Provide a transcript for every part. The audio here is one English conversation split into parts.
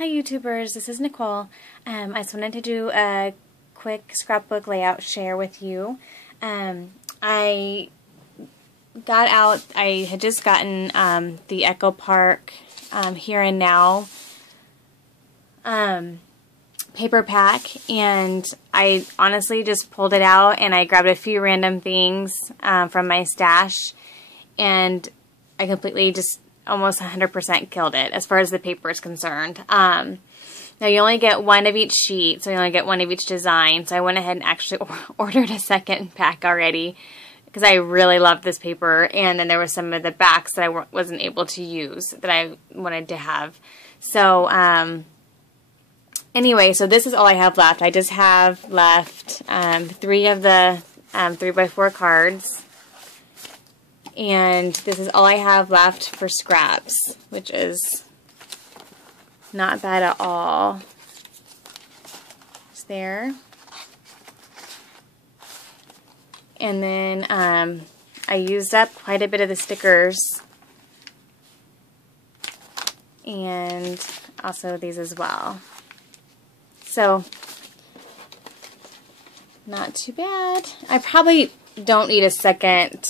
Hi YouTubers, this is Nicole. I just wanted to do a quick scrapbook layout share with you. I had just gotten the Echo Park Here and Now paper pack, and I honestly just pulled it out and I grabbed a few random things from my stash, and I completely just almost 100% killed it as far as the paper is concerned. Now you only get one of each sheet, so you only get one of each design, so I went ahead and actually ordered a second pack already because I really love this paper, and then there was some of the backs that I wasn't able to use that I wanted to have. So anyway, so this is all I have left. I just have left 3 of the 3x4 cards. And this is all I have left for scraps, which is not bad at all. It's there. And then I used up quite a bit of the stickers. And also these as well. So, not too bad. I probably don't need a second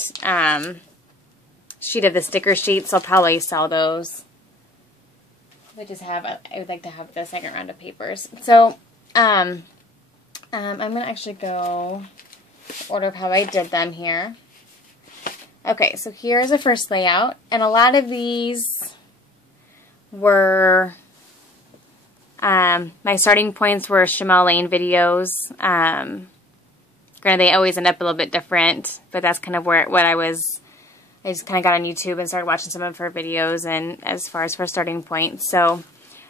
sheet of the sticker sheets, so I'll probably sell those. I would like to have the second round of papers. So, I'm going to actually go order of how I did them here. Okay, so here's the first layout, and a lot of these were, my starting points were Shamel Lane videos. Granted, they always end up a little bit different, but that's kind of what I just kind of got on YouTube and started watching some of her videos, and as far as for starting point. So,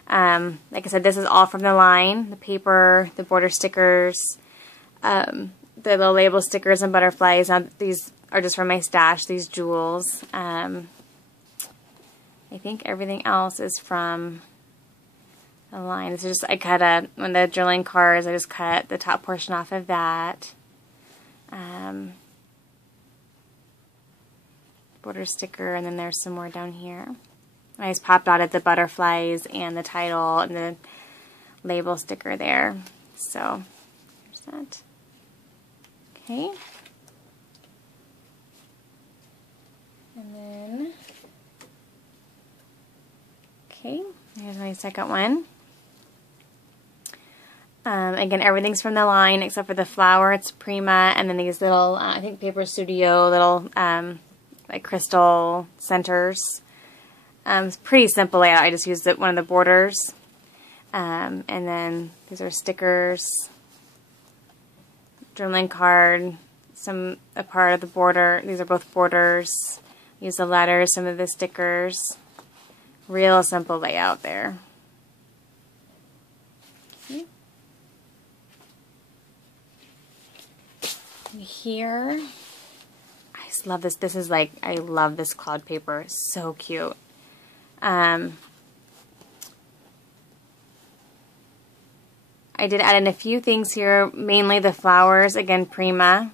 like I said, this is all from the line. The paper, the border stickers, the little label stickers and butterflies. Now, these are just from my stash, these jewels. I think everything else is from the line. It's just, I cut when the drilling cards, I just cut the top portion off of that. Border sticker, and then there's some more down here. I just popped out at the butterflies and the title and the label sticker there. So, there's that. Okay. And then, okay, here's my second one. Again, everything's from the line except for the flower. It's Prima, and then these little, I think Paper Studio, little, like crystal centers. It's pretty simple layout. I just used one of the borders. And then these are stickers, journaling card, a part of the border. These are both borders. Use the letters, some of the stickers. Real simple layout there. Okay. Here, I just love this. This is like, I love this cloud paper. It's so cute. I did add in a few things here, mainly the flowers. Again, Prima.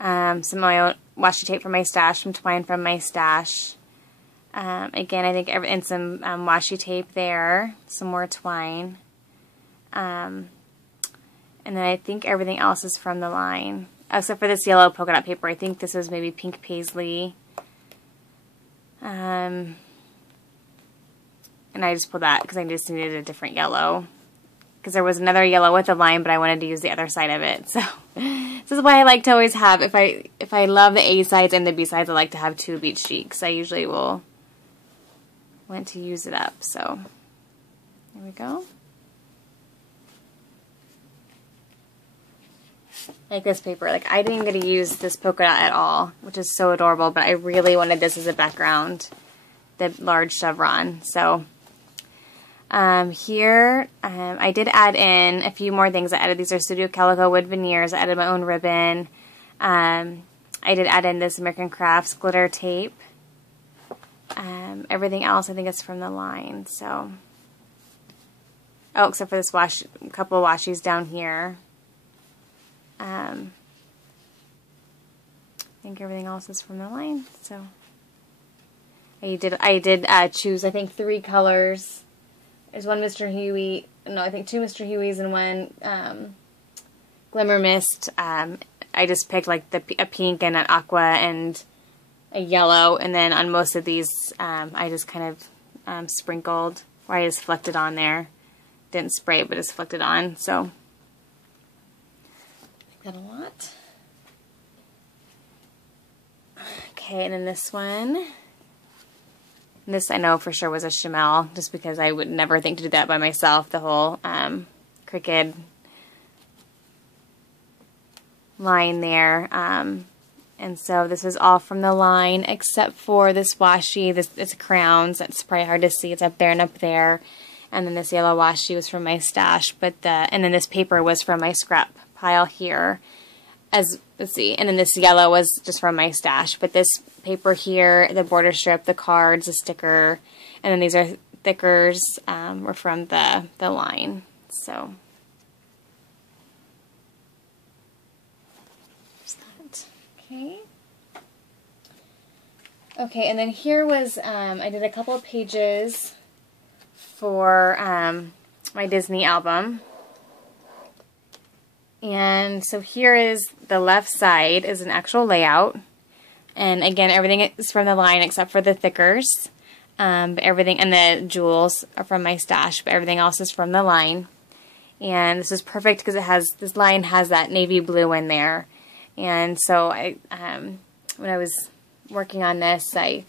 Some oil washi tape from my stash, some twine from my stash. Again, I think and some washi tape there, some more twine. And then I think everything else is from the line, except for this yellow polka dot paper. I think this was maybe pink paisley. And I just pulled that because I just needed a different yellow. Because there was another yellow with a line, but I wanted to use the other side of it. So this is why I like to always have, if I love the A sides and the B sides, I like to have 2 of each sheet, because I usually will want to use it up. So there we go. Like this paper. Like, I didn't even get to use this polka dot at all, which is so adorable, but I really wanted this as a background, the large chevron. So here, I did add in a few more things. I added, these are Studio Calico wood veneers. I added my own ribbon. I did add in this American Crafts glitter tape. Everything else I think is from the line. So, oh, except for this couple of washies down here. I think everything else is from the line. So I did choose, I think, 3 colors there's one Mr. Huey, no, I think two Mr. Hueys and one Glimmer Mist. I just picked like a pink and an aqua and a yellow, and then on most of these I just kind of sprinkled, or I just flecked it on there. Didn't spray it, but just flecked it on, so I like that a lot. Okay, and then this one. This I know for sure was a Chamel, just because I would never think to do that by myself, the whole crooked line there. And so this is all from the line, except for this washi. It's crowns. That's probably hard to see. It's up there and up there. And then this yellow washi was from my stash. And then this paper was from my scrap pile here. Let's see. And then this yellow was just from my stash. But this paper here, the border strip, the cards, the sticker, and then these are thickers, were from the line. So there's that. Okay. Okay, and then here was, I did a couple of pages for my Disney album. And so here is the left side is an actual layout. And again, everything is from the line except for the thickers. But everything, and the jewels are from my stash, but everything else is from the line. And this is perfect because this line has that navy blue in there. And so when I was working on this, the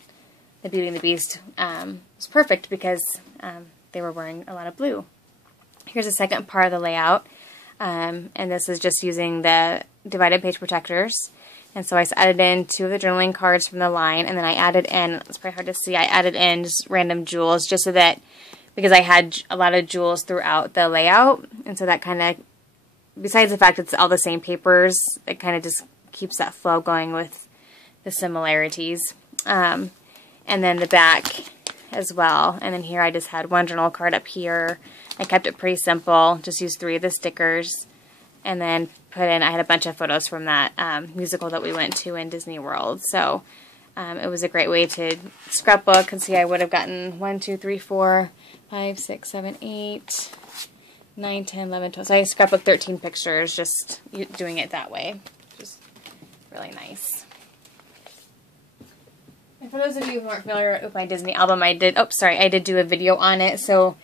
Beauty and the Beast was perfect because they were wearing a lot of blue. Here's the second part of the layout. And this is just using the divided page protectors. And so I added in two of the journaling cards from the line, and then I added in, it's probably hard to see, I added in just random jewels just so that, because I had a lot of jewels throughout the layout, and so that kind of, besides the fact it's all the same papers, it kind of just keeps that flow going with the similarities. And then the back as well. And then here I just had one journal card up here. I kept it pretty simple, just used 3 of the stickers, and then put in, I had a bunch of photos from that musical that we went to in Disney World. So it was a great way to scrapbook. And see, I would have gotten 1, 2, 3, 4, 5, 6, 7, 8, 9, 10, 11, 12. So I scrapbooked 13 pictures just doing it that way. Just really nice. And for those of you who aren't familiar with my Disney album, I did do a video on it. So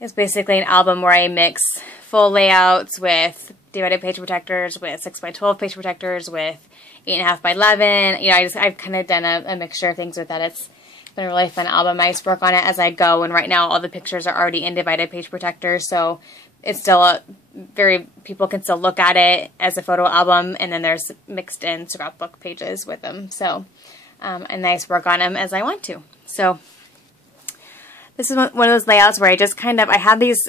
it's basically an album where I mix full layouts with divided page protectors, with 6x12 page protectors, with 8.5 by 11. You know, I've kind of done a mixture of things with that. It's been a really fun album. I just work on it as I go, and right now all the pictures are already in divided page protectors, so it's still people can still look at it as a photo album, and then there's mixed in scrapbook pages with them. So, and I just work on them as I want to. So this is one of those layouts where I just I had these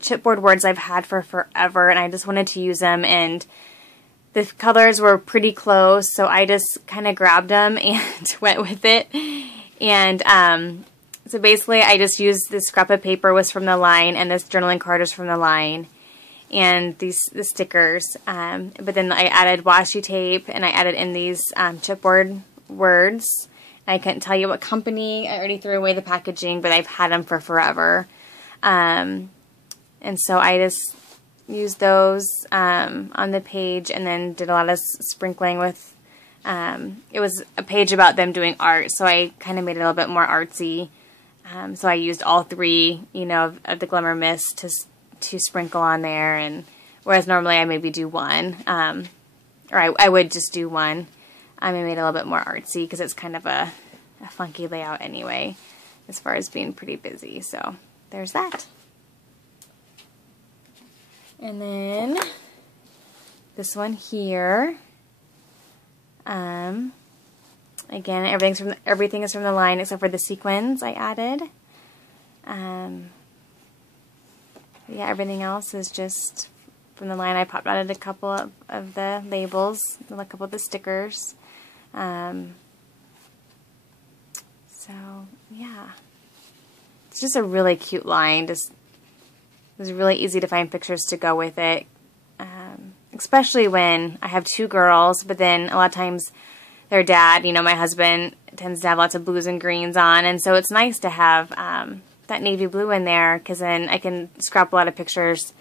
chipboard words I've had for forever, and I just wanted to use them, and the colors were pretty close, so I just kind of grabbed them and went with it. And so basically I just used this scrap of paper was from the line, and this journaling card is from the line, and the stickers. But then I added washi tape, and I added in these chipboard words. I couldn't tell you what company. I already threw away the packaging, but I've had them for forever. And so I just used those on the page, and then did a lot of sprinkling with, it was a page about them doing art, so I kind of made it a little bit more artsy. So I used all 3, you know, of the Glimmer Mist to sprinkle on there, and whereas normally I maybe do 1, or I would just do 1. I made it a little bit more artsy because it's kind of a funky layout anyway, as far as being pretty busy. So there's that. And then this one here, again, everything is from the line except for the sequins I added. Yeah, everything else is just from the line. I popped out a couple of the labels, a couple of the stickers. So yeah, it's just a really cute line. It was really easy to find pictures to go with it, especially when I have 2 girls, but then a lot of times their dad, you know, my husband tends to have lots of blues and greens on, and so it's nice to have that navy blue in there, because then I can scrap a lot of pictures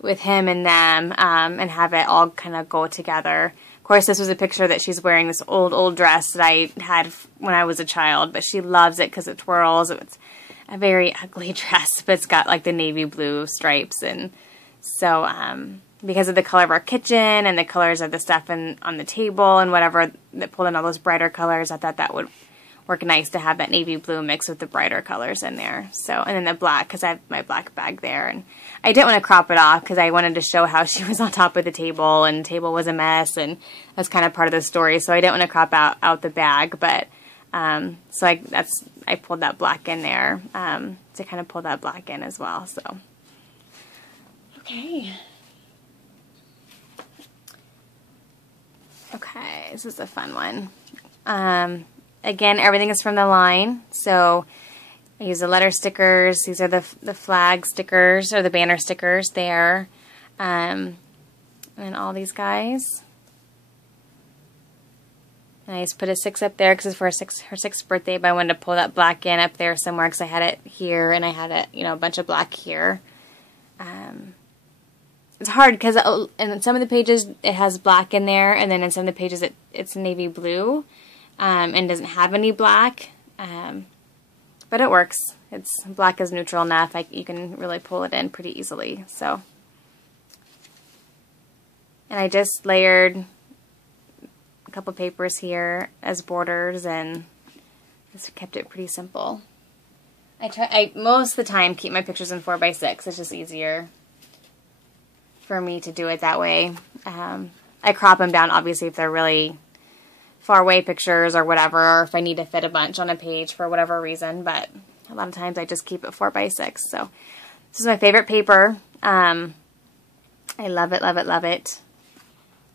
with him and them, and have it all kind of go together. Of course, this was a picture that she's wearing this old dress that I had when I was a child, but she loves it because it twirls. It's a very ugly dress, but it's got like the navy blue stripes. And so because of the color of our kitchen and the colors of the stuff on the table and whatever that pulled in all those brighter colors, I thought that would work nice to have that navy blue mixed with the brighter colors in there. So, and then the black, because I have my black bag there. And I didn't want to crop it off because I wanted to show how she was on top of the table, and the table was a mess, and that's kind of part of the story. So I didn't want to crop out the bag, but so I pulled that black in there to kind of pull that black in as well. So okay, this is a fun one. Again, everything is from the line, so I use the letter stickers. These are the flag stickers, or the banner stickers there. And all these guys. And I just put a 6 up there because it's for her 6th birthday, but I wanted to pull that black in up there somewhere because I had it here and I had it, a bunch of black here. It's hard because in some of the pages it has black in there, and then in some of the pages it's navy blue. And doesn't have any black, but it works. It's black is neutral enough. You can really pull it in pretty easily. So, and I just layered a couple papers here as borders, and just kept it pretty simple. I most of the time keep my pictures in 4x6. It's just easier for me to do it that way. I crop them down, obviously, if they're really far away pictures or whatever, or if I need to fit a bunch on a page for whatever reason, but a lot of times I just keep it 4x6. So this is my favorite paper. I love it, love it, love it.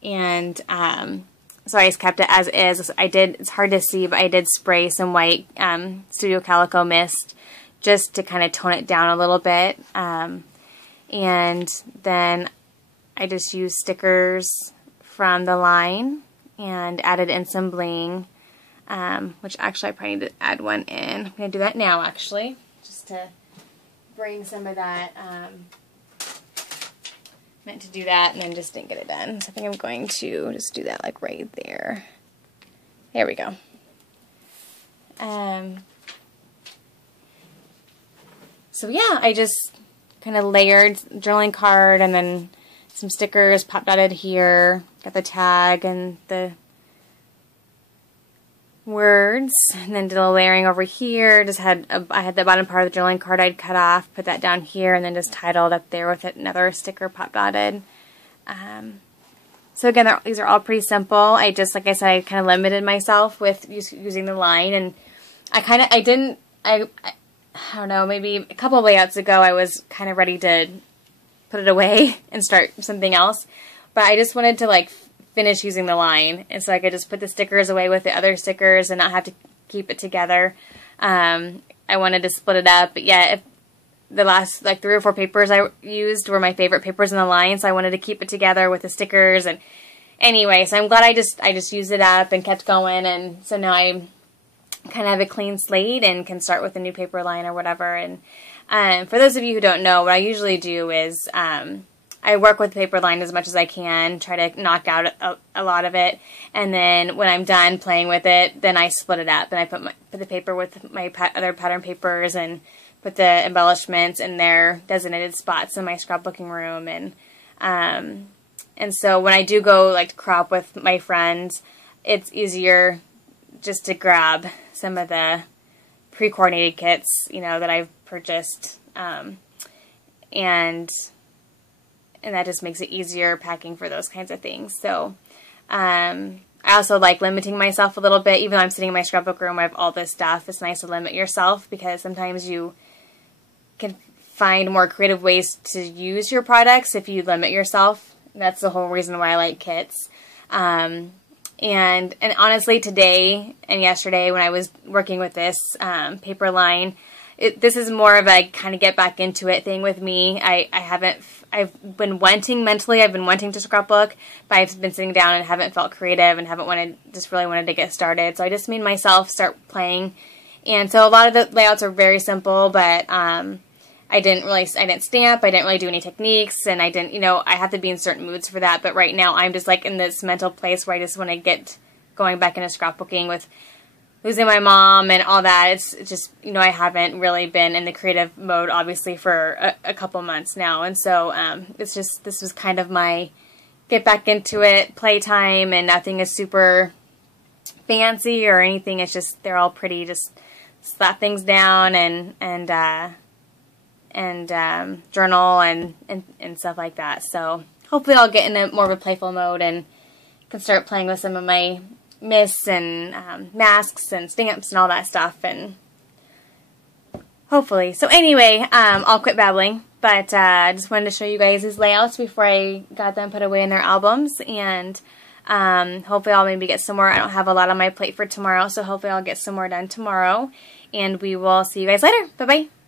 And so I just kept it as is. It's hard to see, but I did spray some white Studio Calico mist just to kind of tone it down a little bit. And then I just used stickers from the line and added in some bling, which actually I probably need to add one in. I'm going to do that now, actually, just to bring some of that. Meant to do that and then just didn't get it done. So I think I'm going to just do that like right there. There we go. So yeah, I just kind of layered journaling card and then some stickers pop dotted here. Got the tag and the words, and then did a layering over here. Just had I had the bottom part of the journaling card I'd cut off, put that down here, and then just titled up there with another sticker pop dotted. So again, these are all pretty simple. I just, like I said, I kind of limited myself with using the line, and I don't know, maybe a couple of layouts ago I was kind of ready to put it away and start something else. But I just wanted to like finish using the line, and so I could just put the stickers away with the other stickers and not have to keep it together. I wanted to split it up, but yeah, if the last like 3 or 4 papers I used were my favorite papers in the line, so I wanted to keep it together with the stickers. And anyway, so I'm glad I just used it up and kept going, and so now I kind of have a clean slate and can start with a new paper line or whatever. And for those of you who don't know, what I usually do is I work with the paper line as much as I can, try to knock out a lot of it, and then when I'm done playing with it, then I split it up and I put the paper with my other pattern papers and put the embellishments in their designated spots in my scrapbooking room. And so when I do go like to crop with my friends, it's easier just to grab some of the pre-coordinated kits, that I've purchased, and that just makes it easier packing for those kinds of things. So I also like limiting myself a little bit. Even though I'm sitting in my scrapbook room, I have all this stuff. It's nice to limit yourself because sometimes you can find more creative ways to use your products if you limit yourself. That's the whole reason why I like kits. And honestly, today and yesterday when I was working with this paper line, this is more of a kind of get back into it thing with me. I've been wanting to scrapbook, but I've been sitting down and haven't felt creative and just really wanted to get started. So I just made myself start playing And so a lot of the layouts are very simple, but I didn't stamp, I didn't really do any techniques, and I didn't, I have to be in certain moods for that, but right now I'm just like in this mental place where I just want to get going back into scrapbooking with losing my mom and all that. It's just, I haven't really been in the creative mode, obviously, for a couple months now, and so this was kind of my get back into it playtime, and nothing is super fancy or anything. It's just, they're all pretty, just slap things down and journal and stuff like that. So hopefully I'll get in a more of a playful mode and can start playing with some of my mists and masks and stamps and all that stuff, and hopefully. So anyway, I'll quit babbling, but I just wanted to show you guys these layouts before I got them put away in their albums, and hopefully I'll maybe get some more. I don't have a lot on my plate for tomorrow, so hopefully I'll get some more done tomorrow, and we will see you guys later. Bye-bye.